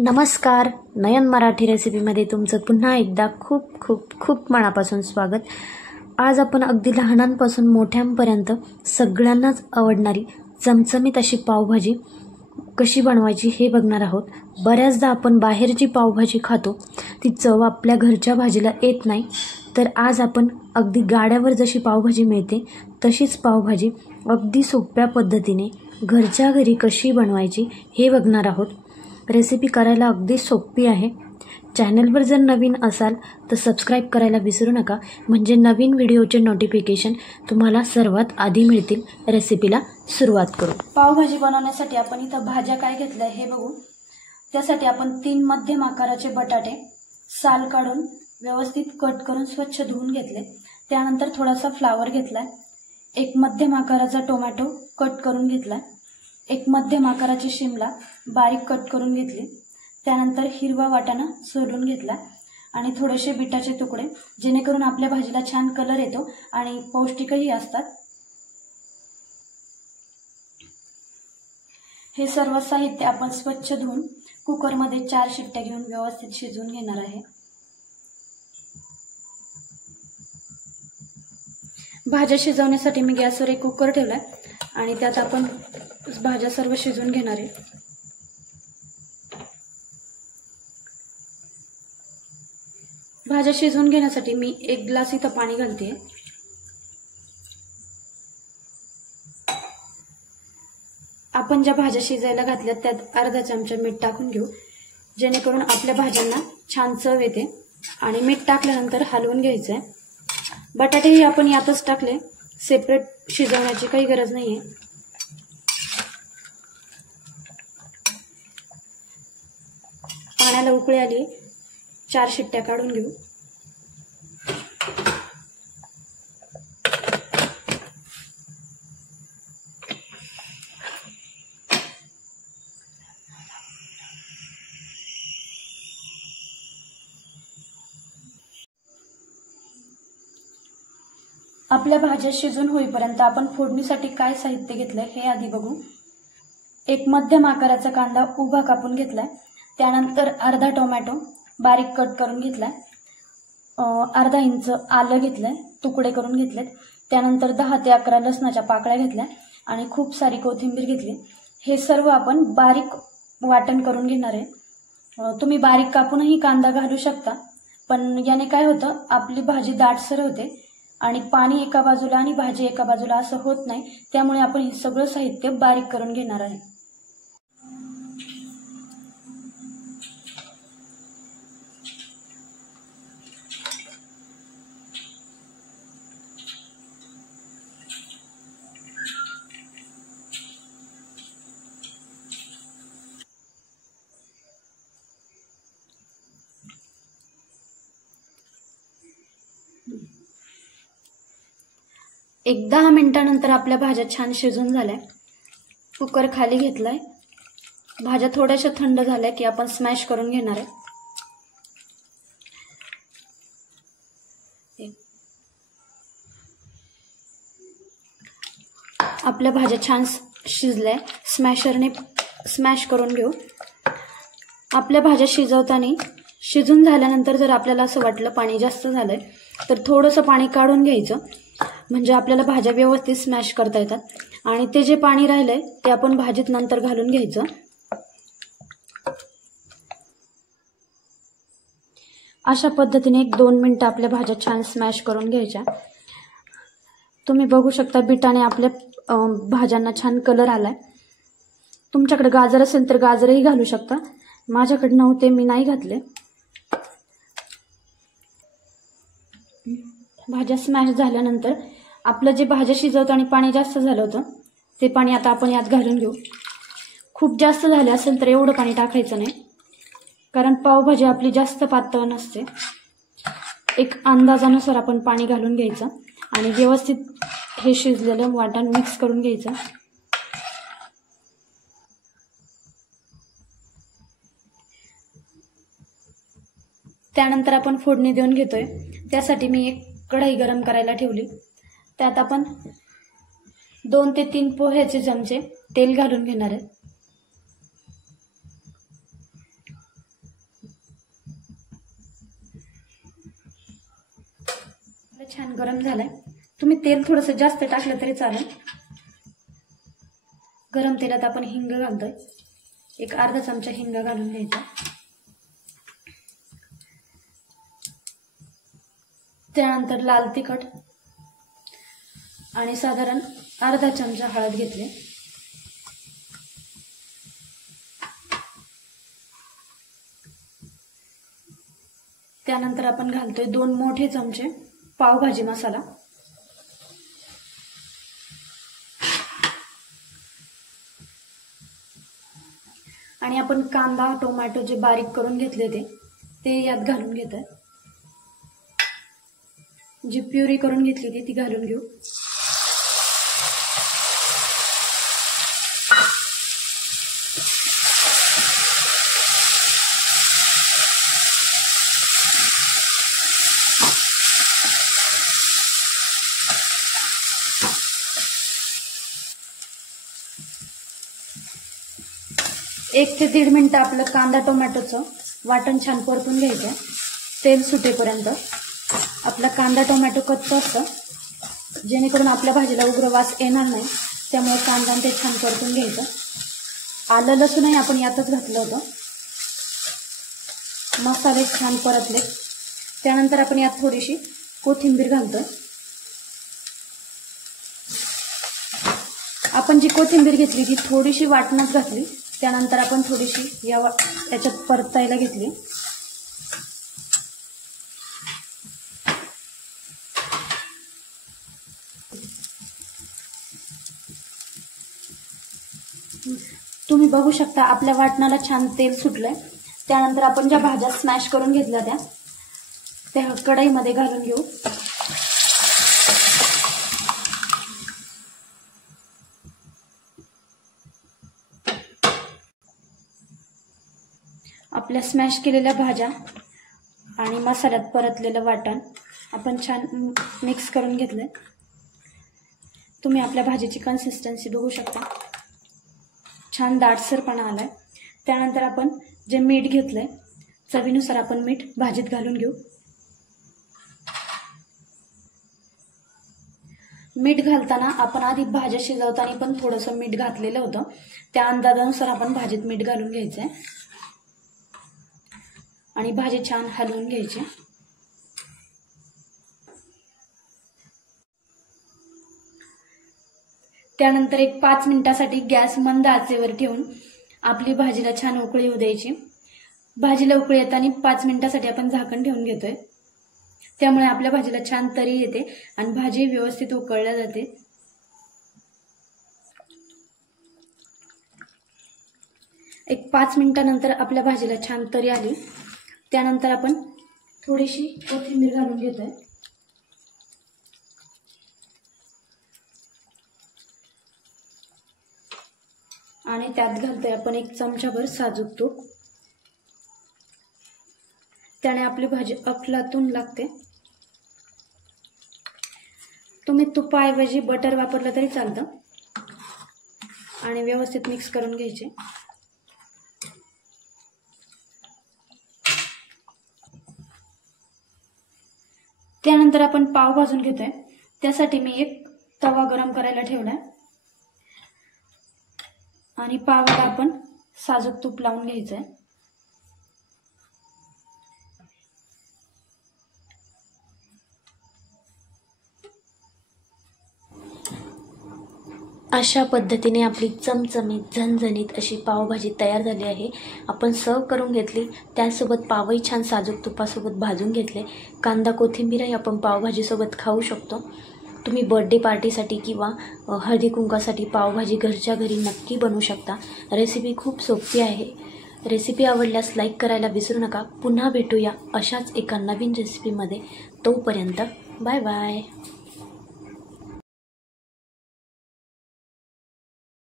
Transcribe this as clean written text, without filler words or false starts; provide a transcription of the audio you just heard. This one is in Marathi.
नमस्कार, नयन मराठी रेसिपीमध्ये तुमचं पुन्हा एकदा खूप खूप खूप मनापासून स्वागत। आज आपण अगदी लहानांपासून मोठ्यांपर्यंत सगळ्यांनाच आवडणारी चमचमीत अशी पावभाजी कशी बनवायची हे बघणार आहोत। बऱ्याचदा आपण बाहेर जी पावभाजी खातो ती चव आपल्या घरच्या भाजीला येत नाही, तर आज आपण अगदी गाड्यावर जशी पावभाजी मिळते तशीच पावभाजी अगदी सोप्या पद्धतीने घरच्या घरी कशी बनवायची हे बघणार आहोत। रेसिपी करायला अगदी सोपी आहे। चॅनलवर जर नवीन असाल तर सबस्क्राईब करायला विसरू नका, म्हणजे नवीन व्हिडिओचे नोटिफिकेशन तुम्हाला सर्वात आधी मिळतील। रेसिपीला सुरुवात करू। पावभाजी बनवण्यासाठी आपण इथं भाज्या काय घेतल्या हे बघू। त्यासाठी आपण 3 मध्यम आकाराचे बटाटे साल काढून व्यवस्थित कट करून स्वच्छ धुवून घेतले। त्यानंतर थोडासा फ्लावर घेतलाय, एक मध्यम आकाराचा टोमॅटो कट करून घेतलाय, एक मध्यम आकाराची शिमला बारीक कट करून घेतली, त्यानंतर हिरवा वाटाणा सोलून घेतला आणि थोडेसे बीटाचे तुकडे, जेणेकरून आपल्या भाजीला छान कलर येतो आणि पौष्टिकही असतात। हे सर्व साहित्य आपण स्वच्छ धुवून कुकरमध्ये 4 शिट्ट्या घेऊन व्यवस्थित शिजवून घेणार आहे। भाज्या शिजवण्यासाठी मी गॅसवर एक कुकर ठेवलाय आणि त्यात आपण भाज्या सर्व शिजवून घेणार आहे। भाज्या शिजवून घेण्यासाठी मी 1 ग्लास इथं पाणी घालते। आपण ज्या भाज्या शिजायला घातल्यात त्यात अर्धा चमचा मीठ टाकून घेऊ, जेणेकरून आपल्या भाज्यांना छान चव येते। आणि मीठ टाकल्यानंतर हलवून घ्यायचंय। बटाटेही आपण यातच टाकले, सेपरेट शिजवण्याची काही गरज नाहीये। पाण्याला उकळी आली, 4 शिट्ट्या काढून घेऊ। आपल्या भाज्या शिजून होईपर्यंत आपण फोडणीसाठी काय साहित्य घेतलंय हे आधी बघू। एक मध्यम आकाराचा कांदा उभा कापून घेतलाय, त्यानंतर अर्धा टोमॅटो बारीक कट करून घेतलाय, अर्धा इंच आलं घेतलंय, तुकडे करून घेतलेत, त्यानंतर 10 ते 11 लसणाच्या पाकळ्या घेतल्या आणि खूप सारी कोथिंबीर घेतली। हे सर्व आपण बारीक वाटण करून घेणार आहे। तुम्ही बारीक कापूनही कांदा घालू शकता, पण याने काय होतं, आपली भाजी दाटसर होते आणि पाणी एका बाजूला आणि भाजी एका बाजूला असं होत नाही, त्यामुळे आपण हे सगळं साहित्य बारीक करून घेणार आहे। एक 10 मिनिटांनंतर आपल्या भाज्या छान शिजून झाल्या। कुकर खाली घेतलाय, भाज्या थोड्याशा थंड झाल्या की आपण स्मॅश करून घेणार आहे। आपल्या भाज्या छान शिजल्या, स्मॅशरने स्मॅश करून घेऊ। आपल्या भाज्या शिजवताना शिजून झाल्यानंतर जर आपल्याला असं वाटलं पाणी जास्त झालंय तर थोडंसं पाणी काढून घ्यायचं, म्हणजे आपल्याला भाज्या व्यवस्थित स्मॅश करता येतात। आणि ते जे पाणी राहिलंय ते आपण भाजीत नंतर घालून घ्यायचं। अशा पद्धतीने 1-2 मिनिटं आपल्या भाज्या छान स्मॅश करून घ्यायच्या। तुम्ही बघू शकता बीटाने आपल्या भाज्यांना छान कलर आलाय। तुमच्याकडे गाजर असेल तर गाजरही घालू शकता, माझ्याकडे नव्हते मी नाही घातले। भाज्या स्मॅश झाल्यानंतर आपलं जे भाज्या शिजवताना पाणी जास्त झालं होतं ते पाणी आता आपण यात घालून घेऊ। खूप जास्त झाले असेल तर एवढं पाणी टाकायचं नाही, कारण पावभाजी आपली जास्त पातळ नसते। एक अंदाजानुसार आपण पाणी घालून घ्यायचं आणि व्यवस्थित हे शिजलेलं वाटण मिक्स करून घ्यायचं। त्यानंतर आपण फोडणी देऊन घेतोय। त्यासाठी मी एक कढई गरम करायला ठेवली, त्यात आपण 2 ते 3 पोह्याचे चमचे तेल घालून घेणार आहे। छान गरम झालंय. तुम्ही तेल थोडंसं जास्त टाकलं तरी चालेल. गरम तेलात आपण हिंग घालतोय. एक अर्धा चमचा हिंग घालून घ्यायचा. त्यानंतर लाल तिखट आणि साधारण अर्धा चमचा हळद घेतली. त्यानंतर आपण घालतोय 2 मोठे चमचे पावभाजी मसाला. आणि आपण कांदा टोमॅटो जे बारीक करून घेतले ते यात घालून घेतोय. जी प्युरी करून घेतली ती घालून घेऊ. एक ते 1.5 मिनिट आपलं कांदा टोमॅटोचं वाटण छान परतून घ्यायचं. तेल सुटेपर्यंत. आपला कांदा टोमॅटो कच्चा असतं, जेणेकरून आपल्या भाजीला उग्र वास येणार नाही. त्यामुळे कांदा ते छान परतून घ्यायचं. आलं लसूणही आपण यातच घातलं होतं. मसाले छान परतले. त्यानंतर आपण यात थोडीशी कोथिंबीर घालतोय. आपण जी कोथिंबीर घेतली ती थोडीशी वाटणात घातली. त्यानंतर आपण थोडीशी याच्यात परतायला घेतली. तुम्ही बघू शकता आपल्या वाटणाला छान तेल सुटलंय. त्यानंतर आपण ज्या भाज्या स्मॅश करून घेतल्या त्या कढईमध्ये घालून घेऊ. आपल्या स्मॅश केलेल्या भाज्या आणि मसाल्यात परतलेलं वाटण आपण छान मिक्स करून घेतलंय. तुम्ही आपल्या भाजीची कन्सिस्टन्सी बघू शकता. छान दाटसरपणा आलाय. त्यानंतर आपण जे मीठ घेतलंय चवीनुसार आपण मीठ भाजीत घालून घेऊ. मीठ घालताना आपण आधी भाज्या शिजवताना पण थोडंसं मीठ घातलेलं होतं. त्या अंदाजानुसार आपण भाजीत मीठ घालून घ्यायचंय आणि भाजी छान हलवून घ्यायची. त्यानंतर एक 5 मिनिटासाठी गॅस मंद आचेवर ठेवून आपली भाजीला छान उकळी येऊ द्यायची. भाजीला उकळी येताना 5 मिनिटासाठी आपण झाकण ठेवून घेतोय. त्यामुळे आपल्या भाजीला छान तरी येते आणि भाजी व्यवस्थित उकळल्या जाते. एक 5 मिनिटानंतर आपल्या भाजीला छान तरी आली. त्यानंतर आपण थोडीशी कोथिंबीर घालून घेतोय. आणि त्यात घालतोय आपण 1 चमचाभर साजूक तूप. त्याने आपली भाजी अफलातून लागते. तुम्ही तुपाऐवजी बटर वापरलं तरी चालतं. आणि व्यवस्थित मिक्स करून घ्यायचे. त्यानंतर आपण पाव भाजून घेतोय. त्यासाठी मी एक तवा गरम करायला ठेवलाय आणि पावाला आपण साजूक तूप लावून घ्यायचंय. अशा पद्धतीने आपली चमचमीत झणझणीत अशी पावभाजी तयार झाली आहे. आपण सर्व करून घेतली. त्यासोबत पावही छान साजूक तुपासोबत भाजून घेतले. कांदा कोथिंबीरही आपण पावभाजीसोबत खाऊ शकतो. तुम्ही बर्थडे पार्टीसाठी किंवा हळदी कुंकासाठी पावभाजी घरच्या घरी नक्की बनवू शकता. रेसिपी खूप सोपी आहे. रेसिपी आवडल्यास लाईक करायला विसरू नका. पुन्हा भेटूया अशाच एका नवीन रेसिपीमध्ये. तोपर्यंत बाय बाय.